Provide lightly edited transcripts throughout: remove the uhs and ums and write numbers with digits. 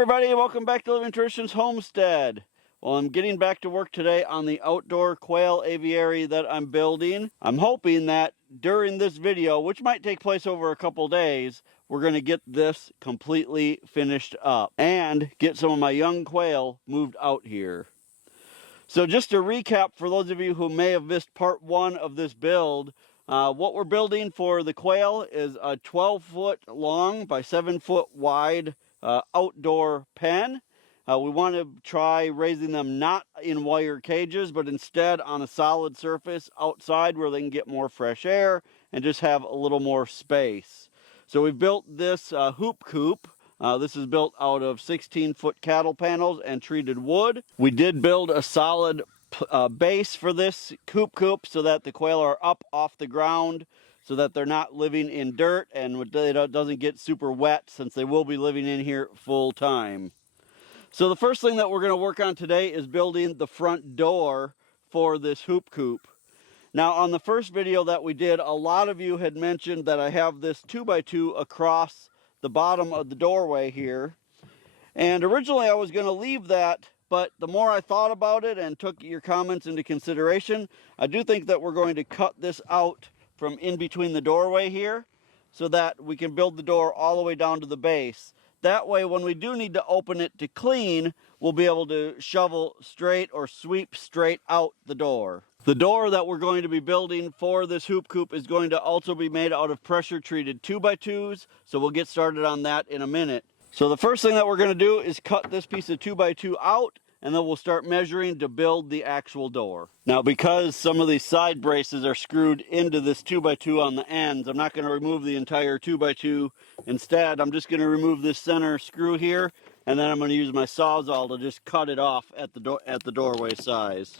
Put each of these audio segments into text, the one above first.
everybody, welcome back to Living Traditions Homestead. Well, I'm getting back to work today on the outdoor quail aviary that I'm building. I'm hoping that during this video, which might take place over a couple days, we're going to get this completely finished up and get some of my young quail moved out here. So just to recap, for those of you who may have missed part one of this build, what we're building for the quail is a 12-foot long by 7-foot wide outdoor pen. We want to try raising them not in wire cages, but instead on a solid surface outside where they can get more fresh air and just have a little more space. So we've built this hoop coop. This is built out of 16-foot cattle panels and treated wood. We did build a solid base for this coop so that the quail are up off the ground, so that they're not living in dirt and it doesn't get super wet, since they will be living in here full time. So the first thing that we're going to work on today is building the front door for this hoop coop. Now, on the first video that we did, a lot of you had mentioned that I have this 2x2 across the bottom of the doorway here. And originally I was going to leave that, but the more I thought about it and took your comments into consideration, I do think that we're going to cut this out from in between the doorway here so that we can build the door all the way down to the base. That way, when we do need to open it to clean, we'll be able to shovel straight or sweep straight out the door. The door that we're going to be building for this hoop coop is going to also be made out of pressure treated 2x2s, so we'll get started on that in a minute. So the first thing that we're going to do is cut this piece of 2x2 out, and then we'll start measuring to build the actual door. Now, because some of these side braces are screwed into this 2x2 on the ends, I'm not going to remove the entire 2x2. Instead, I'm just going to remove this center screw here, and then I'm going to use my Sawzall to just cut it off at the doorway size.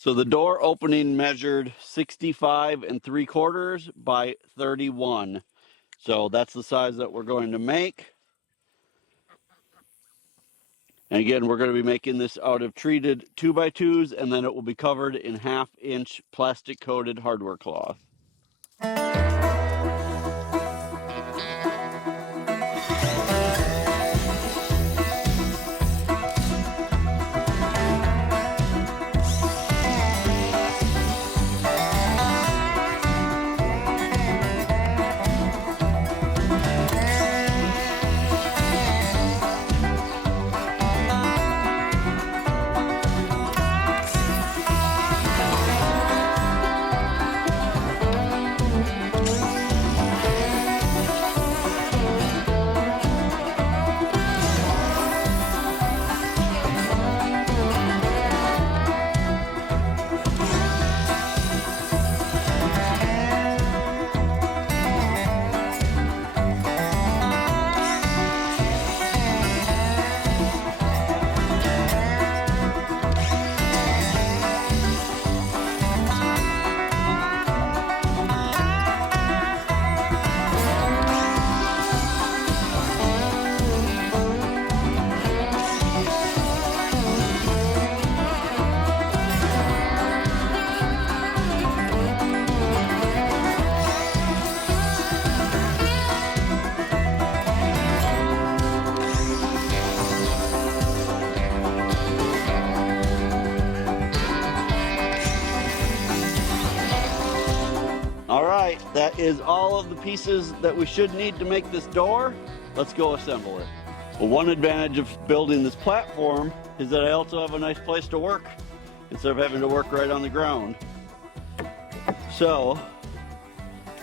So the door opening measured 65 3/4 by 31. So that's the size that we're going to make. And again, we're going to be making this out of treated 2x2s, and then it will be covered in 1/2-inch plastic coated hardware cloth. Alright, that is all of the pieces that we should need to make this door. Let's go assemble it. Well, one advantage of building this platform is that I also have a nice place to work instead of having to work right on the ground. So,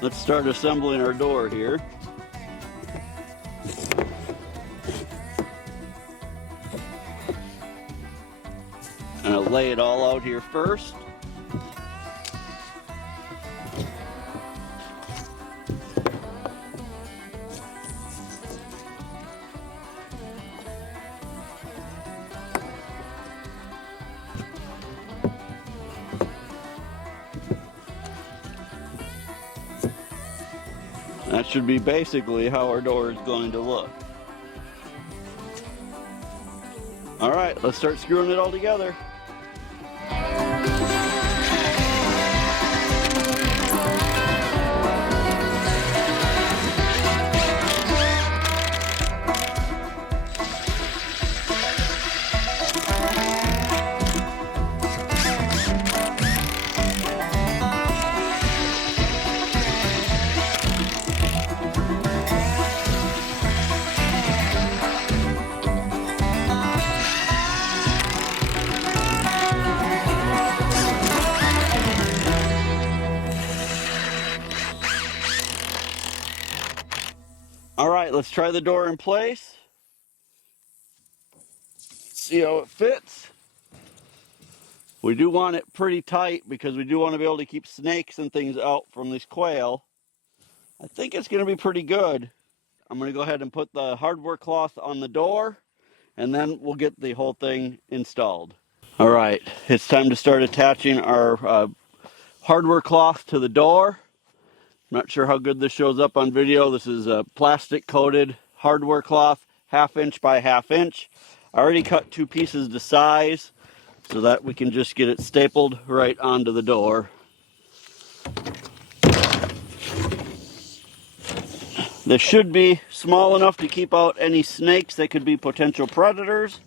let's start assembling our door here. And I'll lay it all out here first. That should be basically how our door is going to look. All right, let's start screwing it all together. All right, let's try the door in place. See how it fits. We do want it pretty tight because we do want to be able to keep snakes and things out from this quail. I think it's going to be pretty good. I'm going to go ahead and put the hardware cloth on the door, and then we'll get the whole thing installed. All right, it's time to start attaching our hardware cloth to the door. Not sure how good this shows up on video. This is a plastic coated hardware cloth, 1/2 inch by 1/2 inch. I already cut 2 pieces to size so that we can just get it stapled right onto the door. This should be small enough to keep out any snakes that could be potential predators,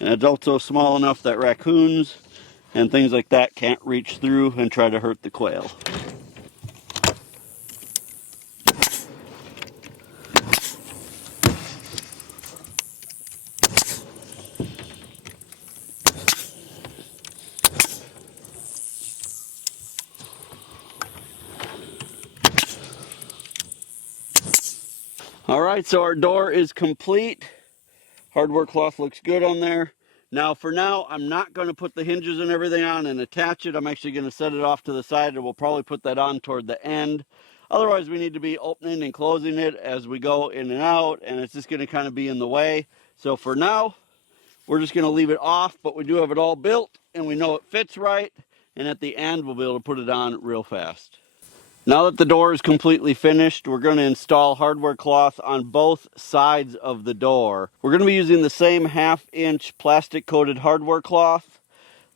and it's also small enough that raccoons and things like that can't reach through and try to hurt the quail. All right, so our door is complete. Hardware cloth looks good on there. Now, for now, I'm not going to put the hinges and everything on and attach it. I'm actually going to set it off to the side, and we'll probably put that on toward the end. Otherwise, we need to be opening and closing it as we go in and out, and it's just going to kind of be in the way. So for now, we're just going to leave it off, but we do have it all built, and we know it fits right, and at the end, we'll be able to put it on real fast. Now that the door is completely finished, we're going to install hardware cloth on both sides of the door. We're going to be using the same 1/2 inch plastic coated hardware cloth.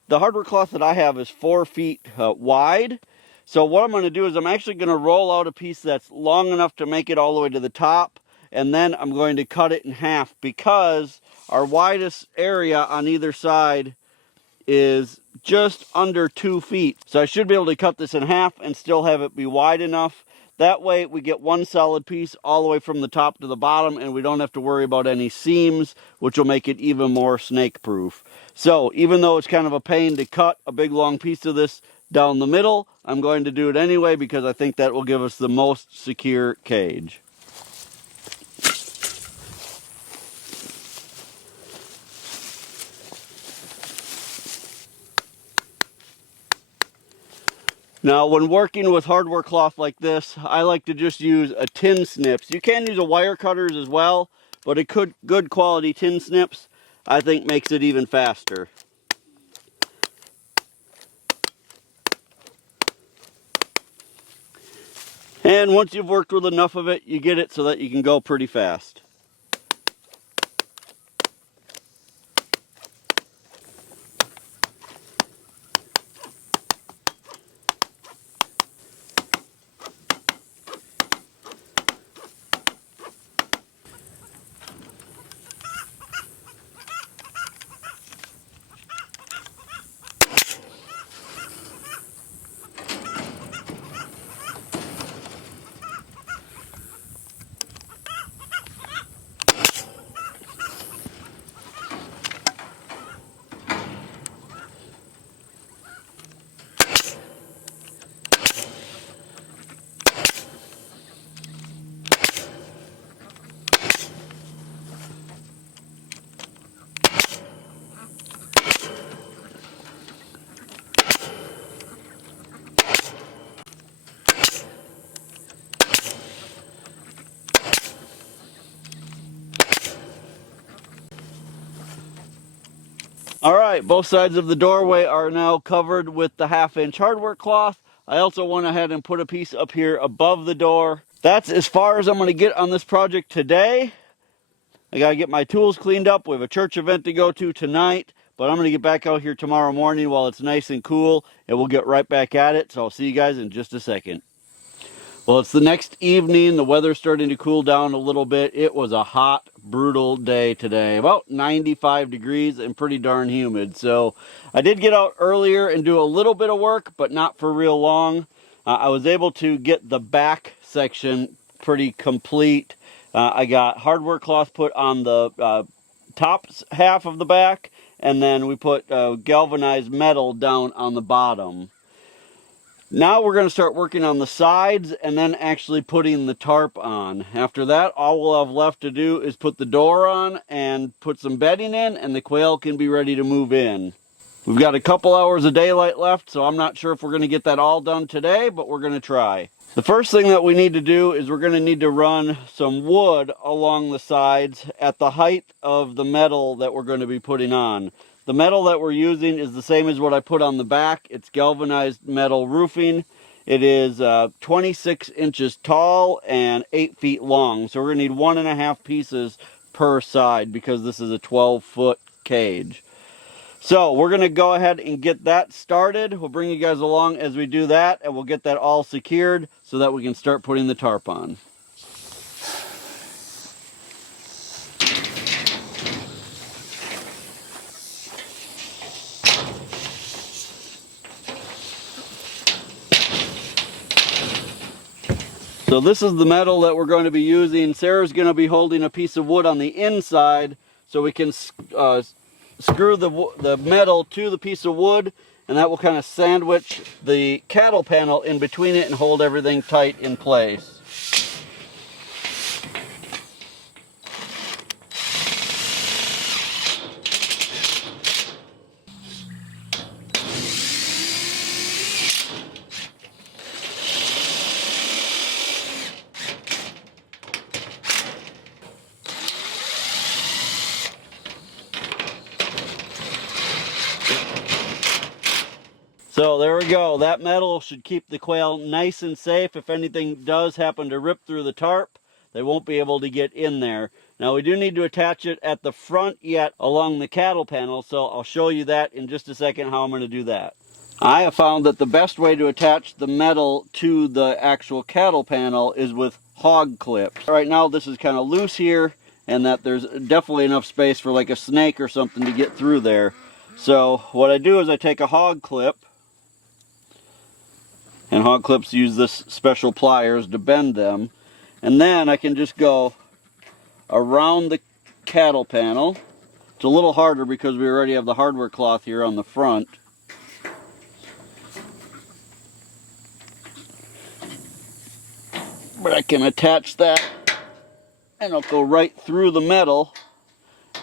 The hardware cloth that I have is 4 feet wide. So what I'm going to do is I'm actually going to roll out a piece that's long enough to make it all the way to the top. And then I'm going to cut it in half because our widest area on either side is just under 2 feet. So I should be able to cut this in half and still have it be wide enough. That way we get one solid piece all the way from the top to the bottom, and we don't have to worry about any seams, which will make it even more snake proof. So even though it's kind of a pain to cut a big long piece of this down the middle, I'm going to do it anyway because I think that will give us the most secure cage. Now, when working with hardware cloth like this, I like to just use a tin snips. You can use a wire cutters as well, but a good quality tin snips, I think, makes it even faster. And once you've worked with enough of it, you get it so that you can go pretty fast. All right, both sides of the doorway are now covered with the 1/2 inch hardware cloth. I also went ahead and put a piece up here above the door That's as far as I'm going to get on this project today. I got to get my tools cleaned up. We have a church event to go to tonight, but I'm going to get back out here tomorrow morning while it's nice and cool, and we'll get right back at it. So I'll see you guys in just a second. Well, it's the next evening. The weather's starting to cool down a little bit. It was a hot, brutal day today. About 95 degrees and pretty darn humid. So I did get out earlier and do a little bit of work, but not for real long. I was able to get the back section pretty complete. I got hardware cloth put on the top half of the back, and then we put galvanized metal down on the bottom. Now we're going to start working on the sides and then actually putting the tarp on. After that, all we'll have left to do is put the door on and put some bedding in, and the quail can be ready to move in. We've got a couple hours of daylight left, so I'm not sure if we're going to get that all done today, but we're going to try. The first thing that we need to do is we're going to need to run some wood along the sides at the height of the metal that we're going to be putting on. The metal that we're using is the same as what I put on the back. It's galvanized metal roofing. It is 26 inches tall and 8 feet long. So we're going to need 1.5 pieces per side because this is a 12-foot cage. So we're going to go ahead and get that started. We'll bring you guys along as we do that, and we'll get that all secured so that we can start putting the tarp on. So this is the metal that we're going to be using. Sarah's going to be holding a piece of wood on the inside so we can screw the metal to the piece of wood, and that will kind of sandwich the cattle panel in between it and hold everything tight in place. So there we go. That metal should keep the quail nice and safe. If anything does happen to rip through the tarp, they won't be able to get in there. Now we do need to attach it at the front yet along the cattle panel, so I'll show you that in just a second how I'm going to do that. I have found that the best way to attach the metal to the actual cattle panel is with hog clips. Right now this is kind of loose here, and that there's definitely enough space for like a snake or something to get through there. So what I do is I take a hog clip, and hog clips use this special pliers to bend them, and then I can just go around the cattle panel. It's a little harder because we already have the hardware cloth here on the front. But I can attach that, and it'll go right through the metal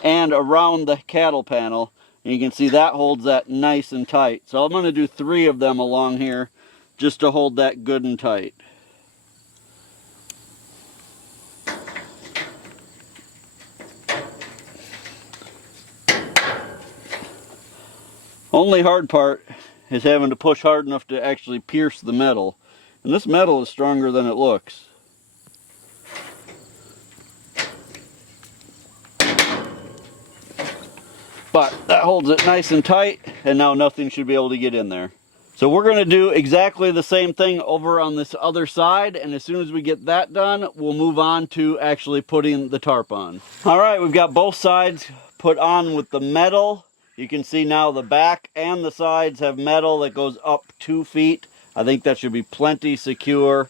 and around the cattle panel, and you can see that holds that nice and tight. So I'm going to do 3 of them along here just to hold that good and tight. Only hard part is having to push hard enough to actually pierce the metal. And this metal is stronger than it looks. But that holds it nice and tight, and now nothing should be able to get in there. So we're going to do exactly the same thing over on this other side, and as soon as we get that done, we'll move on to actually putting the tarp on. All right, we've got both sides put on with the metal. You can see now the back and the sides have metal that goes up 2 feet. I think that should be plenty secure.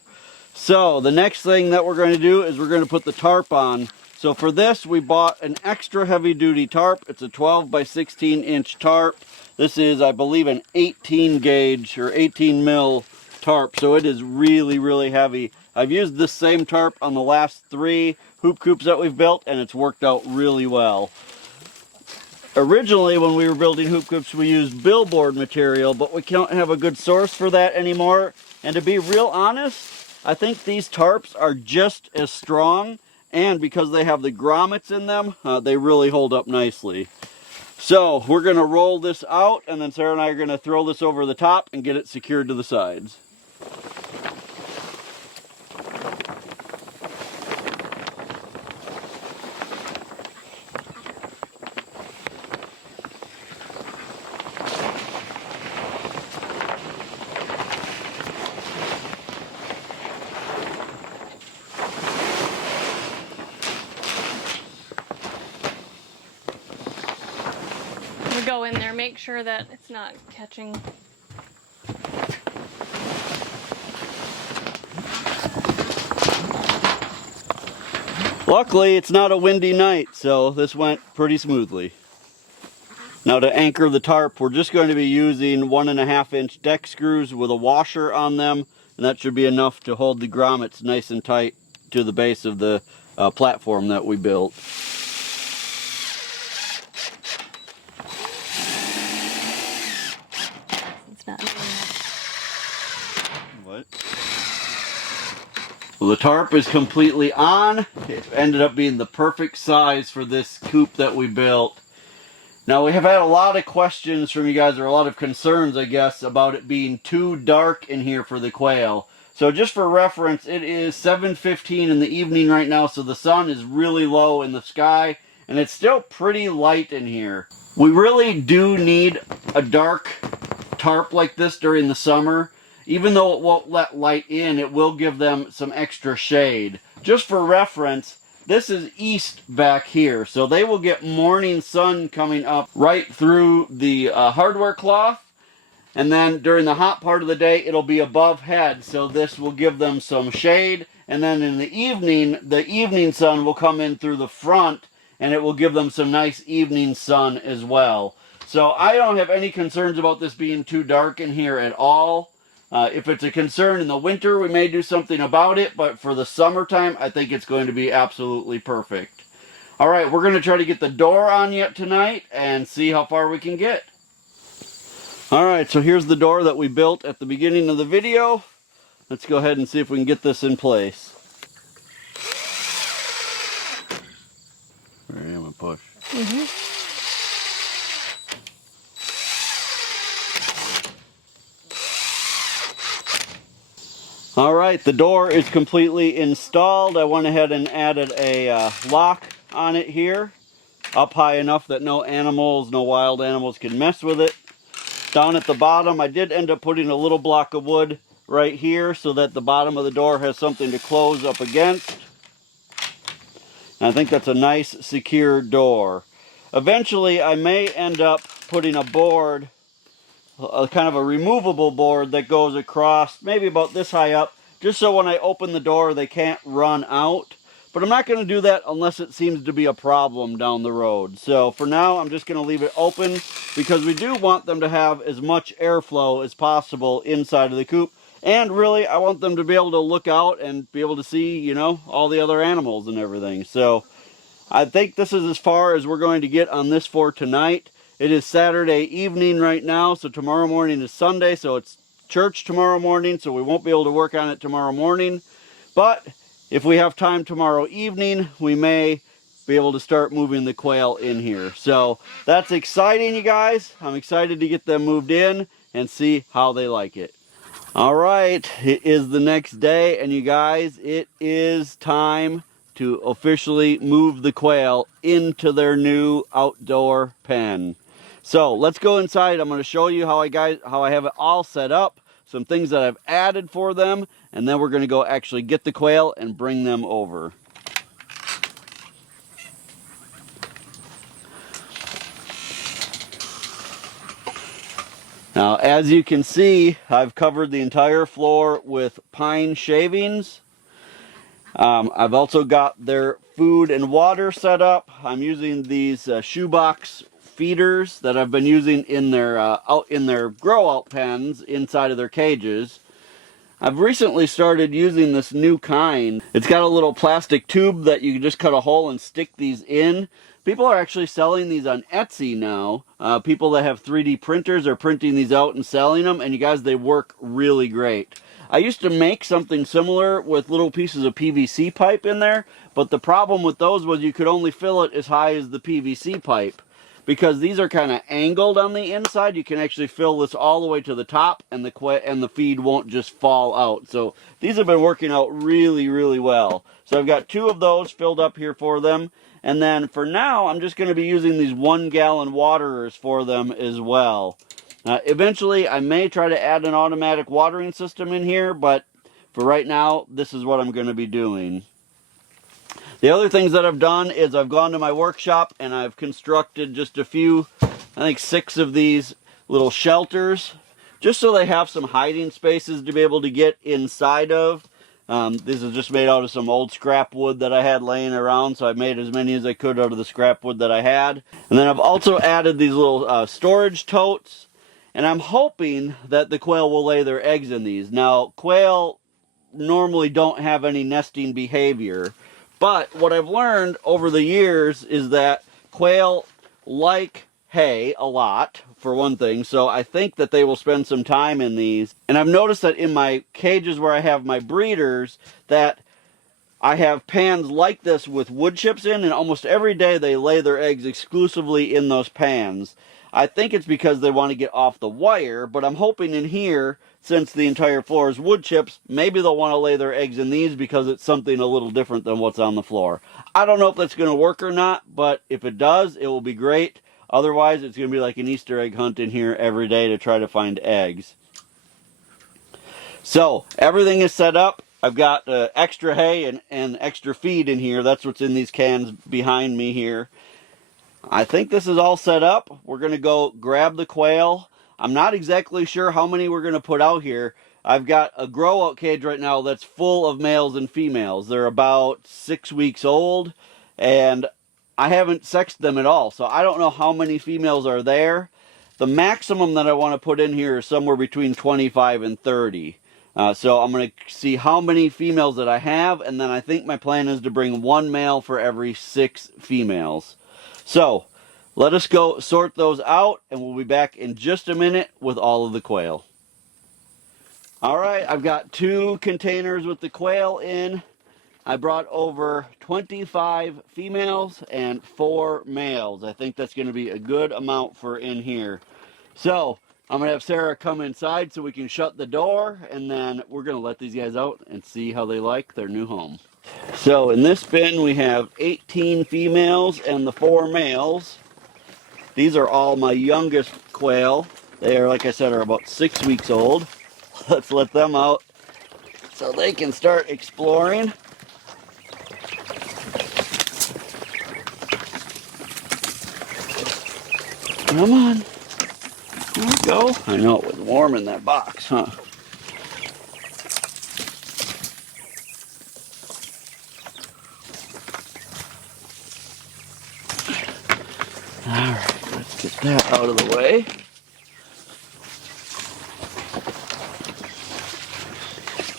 So the next thing that we're going to do is we're going to put the tarp on. So for this, we bought an extra heavy duty tarp. It's a 12 by 16 inch tarp. This is, I believe, an 18 gauge or 18 mil tarp, so it is really, really heavy. I've used this same tarp on the last 3 hoop coops that we've built, and it's worked out really well. Originally, when we were building hoop coops, we used billboard material, but we can't have a good source for that anymore. And to be real honest, I think these tarps are just as strong, and because they have the grommets in them, they really hold up nicely. So we're going to roll this out, and then Sarah and I are going to throw this over the top and get it secured to the sides. in there. Make sure that it's not catching. Luckily, it's not a windy night, so this went pretty smoothly. Now to anchor the tarp, we're just going to be using 1.5-inch deck screws with a washer on them, and that should be enough to hold the grommets nice and tight to the base of the platform that we built. It's not doing it. What? Well, the tarp is completely on. It ended up being the perfect size for this coop that we built. Now, we have had a lot of questions from you guys, or a lot of concerns, I guess, about it being too dark in here for the quail. So just for reference, it is 7:15 in the evening right now, so the sun is really low in the sky, and it's still pretty light in here. We really do need a dark tarp like this during the summer. Even though it won't let light in, it will give them some extra shade. Just for reference, this is east back here, so they will get morning sun coming up right through the hardware cloth, and then during the hot part of the day it'll be above head, so this will give them some shade, and then in the evening sun will come in through the front, and it will give them some nice evening sun as well. So I don't have any concerns about this being too dark in here at all. If it's a concern in the winter, we may do something about it, but for the summertime, I think it's going to be absolutely perfect. All right, we're going to try to get the door on yet tonight and see how far we can get. All right, so here's the door that we built at the beginning of the video. Let's go ahead and see if we can get this in place. There I am, a push. All right, the door is completely installed. I went ahead and added a lock on it here, up high enough that no wild animals can mess with it. Down at the bottom, I did end up putting a little block of wood right here so that the bottom of the door has something to close up against. And I think that's a nice, secure door. Eventually, I may end up putting a board, kind of a removable board that goes across maybe about this high up, just so when I open the door they can't run out. But I'm not going to do that unless it seems to be a problem down the road. So for now I'm just going to leave it open because we do want them to have as much airflow as possible inside of the coop. And really I want them to be able to look out and be able to see, you know, all the other animals and everything. So I think this is as far as we're going to get on this for tonight. It is Saturday evening right now, so tomorrow morning is Sunday, so it's church tomorrow morning, so we won't be able to work on it tomorrow morning. But if we have time tomorrow evening, we may be able to start moving the quail in here. So that's exciting, you guys. I'm excited to get them moved in and see how they like it. All right, it is the next day, and you guys, it is time to officially move the quail into their new outdoor pen. So let's go inside. I'm going to show you how I have it all set up, some things that I've added for them, and then we're going to go actually get the quail and bring them over. Now, as you can see, I've covered the entire floor with pine shavings. I've also got their food and water set up. I'm using these shoebox feeders that I've been using in their grow out pens inside of their cages. I've recently started using this new kind. It's got a little plastic tube that you can just cut a hole and stick these in. People are actually selling these on Etsy now. People that have 3D printers are printing these out and selling them, and you guys, they work really great. I used to make something similar with little pieces of PVC pipe in there, but the problem with those was you could only fill it as high as the PVC pipe. Because these are kind of angled on the inside, you can actually fill this all the way to the top, and the feed won't just fall out. So these have been working out really, really well. So I've got 2 of those filled up here for them. And then for now, I'm just going to be using these 1-gallon waterers for them as well. Eventually, I may try to add an automatic watering system in here, but for right now, this is what I'm going to be doing. The other things that I've done is I've gone to my workshop and I've constructed just a few I think 6 of these little shelters, just so they have some hiding spaces to be able to get inside of. This is just made out of some old scrap wood that I had laying around, so I made as many as I could out of the scrap wood that I had. And then I've also added these little storage totes, and I'm hoping that the quail will lay their eggs in these. Now, quail normally don't have any nesting behavior, but what I've learned over the years is that quail like hay a lot, for one thing, so I think that they will spend some time in these. And I've noticed that in my cages where I have my breeders, that I have pans like this with wood chips in, and almost every day they lay their eggs exclusively in those pans. I think it's because they want to get off the wire, but I'm hoping in here, since the entire floor is wood chips, maybe they'll want to lay their eggs in these because it's something a little different than what's on the floor. I don't know if that's going to work or not, but if it does, it will be great. Otherwise, it's going to be like an Easter egg hunt in here every day to try to find eggs. So, everything is set up. I've got extra hay and extra feed in here. That's what's in these cans behind me here. I think this is all set up. We're going to go grab the quail. I'm not exactly sure how many we're going to put out here. I've got a grow out cage right now that's full of males and females. They're about 6 weeks old, and I haven't sexed them at all, so I don't know how many females are there. The maximum that I want to put in here is somewhere between 25 and 30. So I'm going to see how many females that I have, and then I think my plan is to bring 1 male for every 6 females. So let us go sort those out, and we'll be back in just a minute with all of the quail. Alright, I've got 2 containers with the quail in. I brought over 25 females and 4 males. I think that's going to be a good amount for in here. So I'm going to have Sarah come inside so we can shut the door, and then we're going to let these guys out and see how they like their new home. So in this bin we have 18 females and the 4 males. These are all my youngest quail. They are, like I said, are about 6 weeks old. Let's let them out so they can start exploring. Come on. There we go. I know it was warm in that box, huh? Alright, let's get that out of the way.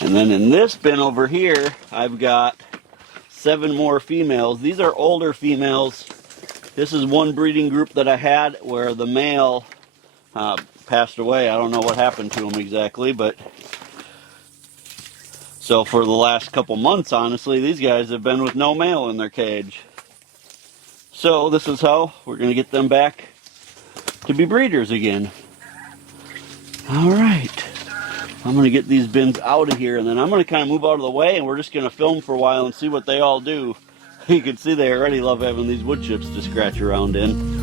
And then in this bin over here, I've got 7 more females. These are older females. This is one breeding group that I had where the male passed away. I don't know what happened to him exactly, but so for the last couple months, honestly, these guys have been with no male in their cage. So this is how we're going to get them back to be breeders again. Alright, I'm going to get these bins out of here, and then I'm going to kind of move out of the way, and we're just going to film for a while and see what they all do. You can see they already love having these wood chips to scratch around in.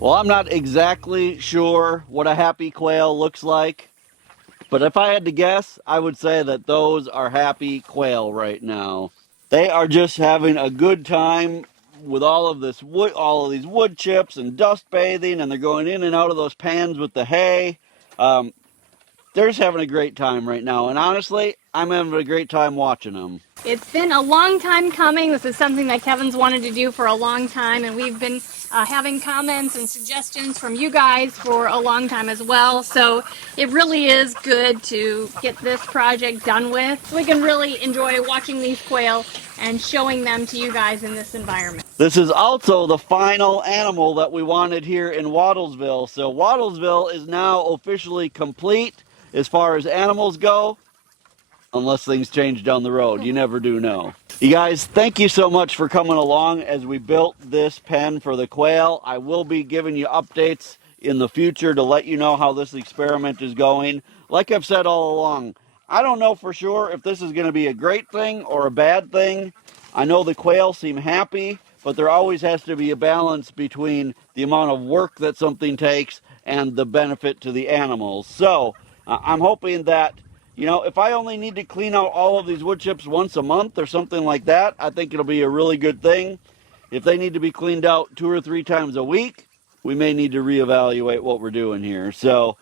Well, I'm not exactly sure what a happy quail looks like, but if I had to guess, I would say that those are happy quail right now. They are just having a good time with all of this wood, all of these wood chips and dust bathing, and they're going in and out of those pans with the hay. they're just having a great time right now. And honestly, I'm having a great time watching them. It's been a long time coming. This is something that Kevin's wanted to do for a long time, and we've been having comments and suggestions from you guys for a long time as well. So it really is good to get this project done with so we can really enjoy watching these quail and showing them to you guys in this environment. This is also the final animal that we wanted here in Waddlesville. So Waddlesville is now officially complete as far as animals go. Unless things change down the road. You never do know. You guys, thank you so much for coming along as we built this pen for the quail. I will be giving you updates in the future to let you know how this experiment is going. Like I've said all along, I don't know for sure if this is going to be a great thing or a bad thing. I know the quail seem happy, but there always has to be a balance between the amount of work that something takes and the benefit to the animals. So I'm hoping that, you know, if I only need to clean out all of these wood chips once a month or something like that, I think it'll be a really good thing. If they need to be cleaned out 2 or 3 times a week, we may need to reevaluate what we're doing here. So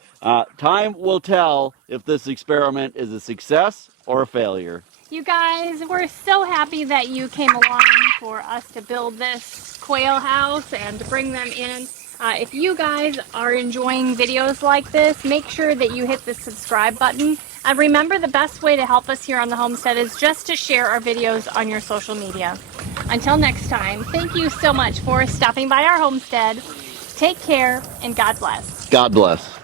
time will tell if this experiment is a success or a failure. You guys, we're so happy that you came along for us to build this quail house and to bring them in. If you guys are enjoying videos like this, make sure that you hit the subscribe button. And remember, the best way to help us here on the homestead is just to share our videos on your social media. Until next time, thank you so much for stopping by our homestead. Take care and God bless. God bless.